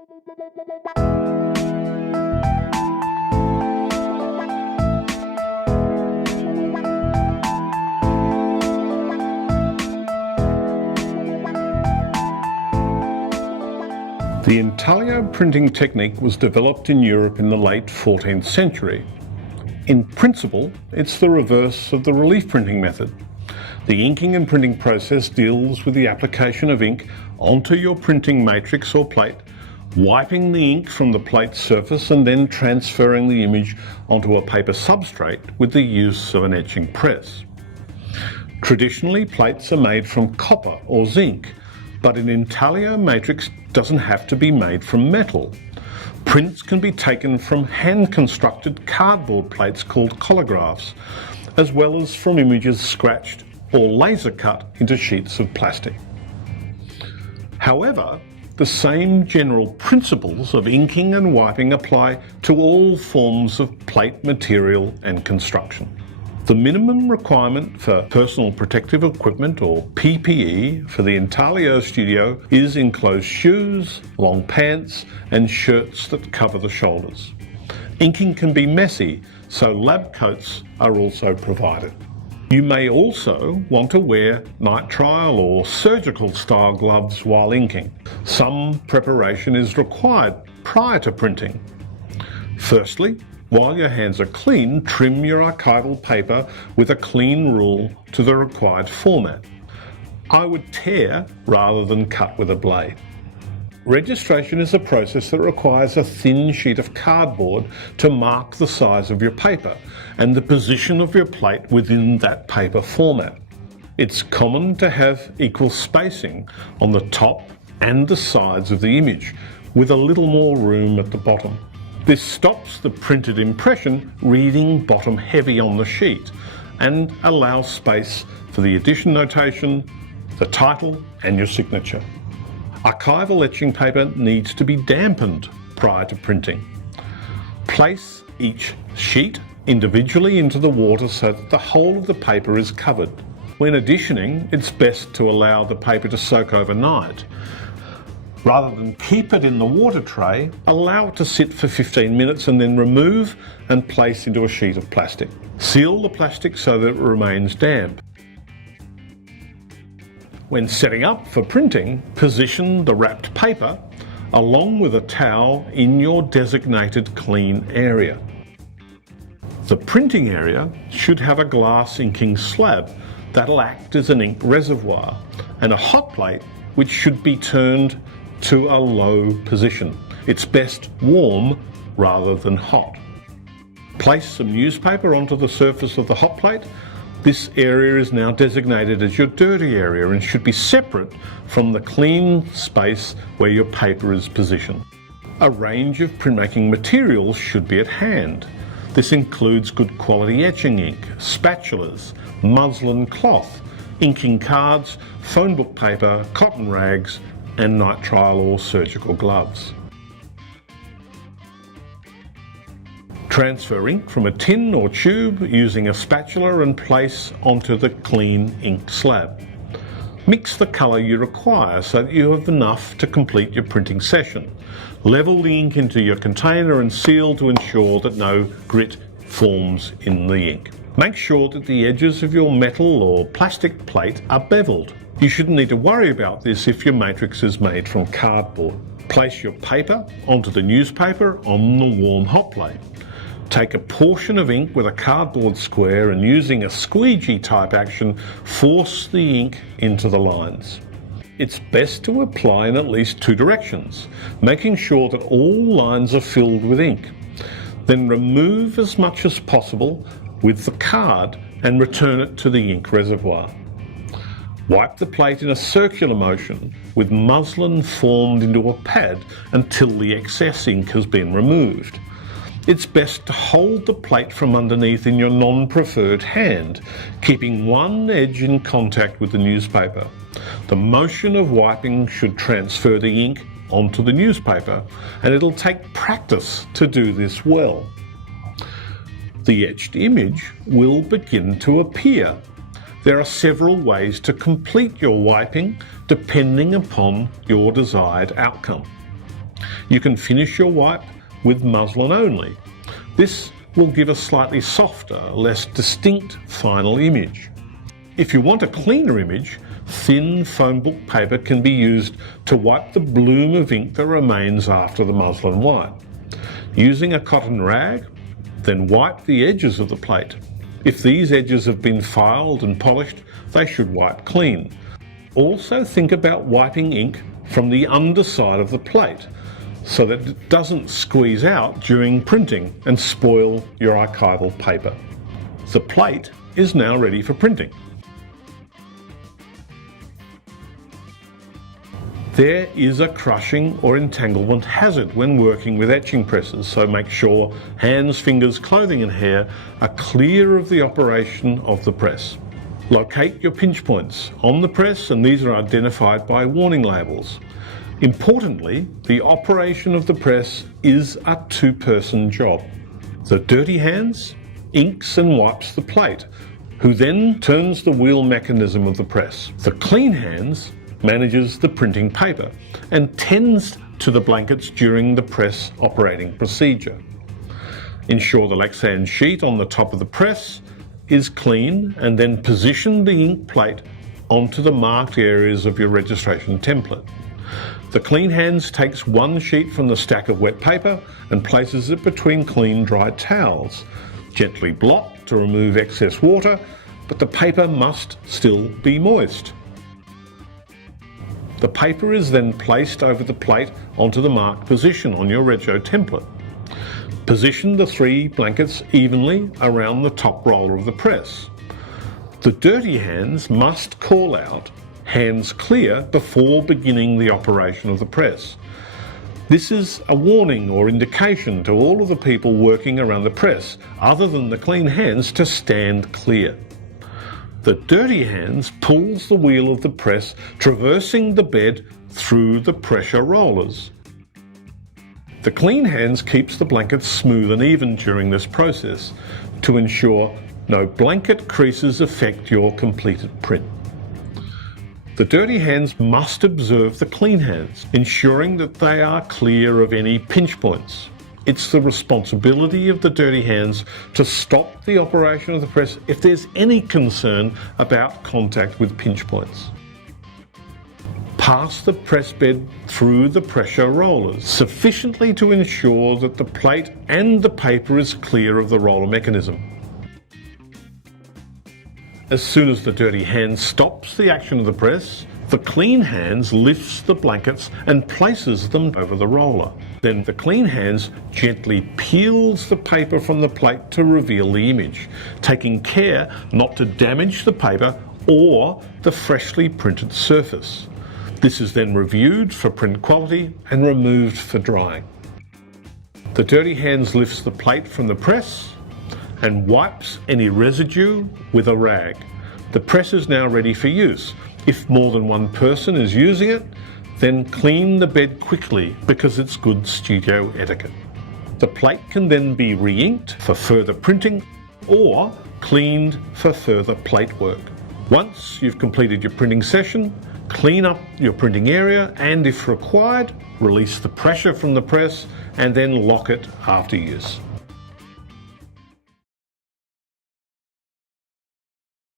The intaglio printing technique was developed in Europe in the late 14th century. In principle, it's the reverse of the relief printing method. The inking and printing process deals with the application of ink onto your printing matrix or plate, wiping the ink from the plate's surface and then transferring the image onto a paper substrate with the use of an etching press. Traditionally, plates are made from copper or zinc, but an intaglio matrix doesn't have to be made from metal. Prints can be taken from hand-constructed cardboard plates called collagraphs, as well as from images scratched or laser cut into sheets of plastic. However, the same general principles of inking and wiping apply to all forms of plate material and construction. The minimum requirement for personal protective equipment, or PPE, for the intaglio studio is enclosed shoes, long pants and shirts that cover the shoulders. Inking can be messy, so lab coats are also provided. You may also want to wear nitrile or surgical style gloves while inking. Some preparation is required prior to printing. Firstly, while your hands are clean, trim your archival paper with a clean rule to the required format. I would tear rather than cut with a blade. Registration is a process that requires a thin sheet of cardboard to mark the size of your paper and the position of your plate within that paper format. It's common to have equal spacing on the top and the sides of the image, with a little more room at the bottom. This stops the printed impression reading bottom heavy on the sheet and allows space for the edition notation, the title and your signature. Archival etching paper needs to be dampened prior to printing. Place each sheet individually into the water so that the whole of the paper is covered. When editioning, it's best to allow the paper to soak overnight. Rather than keep it in the water tray, allow it to sit for 15 minutes and then remove and place into a sheet of plastic. Seal the plastic so that it remains damp. When setting up for printing, position the wrapped paper along with a towel in your designated clean area. The printing area should have a glass inking slab that'll act as an ink reservoir and a hot plate which should be turned to a low position. It's best warm rather than hot. Place some newspaper onto the surface of the hot plate. This area is now designated as your dirty area and should be separate from the clean space where your paper is positioned. A range of printmaking materials should be at hand. This includes good quality etching ink, spatulas, muslin cloth, inking cards, phone book paper, cotton rags, and nitrile or surgical gloves. Transfer ink from a tin or tube using a spatula and place onto the clean ink slab. Mix the colour you require so that you have enough to complete your printing session. Level the ink into your container and seal to ensure that no grit forms in the ink. Make sure that the edges of your metal or plastic plate are beveled. You shouldn't need to worry about this if your matrix is made from cardboard. Place your paper onto the newspaper on the warm hot plate. Take a portion of ink with a cardboard square and using a squeegee type action, force the ink into the lines. It's best to apply in at least two directions, making sure that all lines are filled with ink. Then remove as much as possible with the card and return it to the ink reservoir. Wipe the plate in a circular motion with muslin formed into a pad until the excess ink has been removed. It's best to hold the plate from underneath in your non-preferred hand, keeping one edge in contact with the newspaper. The motion of wiping should transfer the ink onto the newspaper, and it'll take practice to do this well. The etched image will begin to appear. There are several ways to complete your wiping depending upon your desired outcome. You can finish your wipe with muslin only. This will give a slightly softer, less distinct final image. If you want a cleaner image, thin phone book paper can be used to wipe the bloom of ink that remains after the muslin wipe. Using a cotton rag, then wipe the edges of the plate. If these edges have been filed and polished, they should wipe clean. Also think about wiping ink from the underside of the plate so that it doesn't squeeze out during printing and spoil your archival paper. The plate is now ready for printing. There is a crushing or entanglement hazard when working with etching presses, so make sure hands, fingers, clothing and hair are clear of the operation of the press. Locate your pinch points on the press, and these are identified by warning labels. Importantly, the operation of the press is a two-person job. The dirty hands inks and wipes the plate, who then turns the wheel mechanism of the press. The clean hands manages the printing paper and tends to the blankets during the press operating procedure. Ensure the Lexan sheet on the top of the press is clean, and then position the ink plate onto the marked areas of your registration template. The clean hands takes one sheet from the stack of wet paper and places it between clean dry towels. Gently blot to remove excess water, but the paper must still be moist. The paper is then placed over the plate onto the marked position on your rego template. Position the 3 blankets evenly around the top roller of the press. The dirty hands must call out "hands clear" before beginning the operation of the press. This is a warning or indication to all of the people working around the press, other than the clean hands, to stand clear. The dirty hands pulls the wheel of the press, traversing the bed through the pressure rollers. The clean hands keeps the blankets smooth and even during this process to ensure no blanket creases affect your completed print. The dirty hands must observe the clean hands, ensuring that they are clear of any pinch points. It's the responsibility of the dirty hands to stop the operation of the press if there's any concern about contact with pinch points. Pass the press bed through the pressure rollers sufficiently to ensure that the plate and the paper is clear of the roller mechanism. As soon as the dirty hand stops the action of the press, the clean hands lifts the blankets and places them over the roller. Then the clean hands gently peels the paper from the plate to reveal the image, taking care not to damage the paper or the freshly printed surface. This is then reviewed for print quality and removed for drying. The dirty hands lifts the plate from the press and wipes any residue with a rag. The press is now ready for use. If more than one person is using it, then clean the bed quickly because it's good studio etiquette. The plate can then be re-inked for further printing or cleaned for further plate work. Once you've completed your printing session, clean up your printing area and, if required, release the pressure from the press and then lock it after use.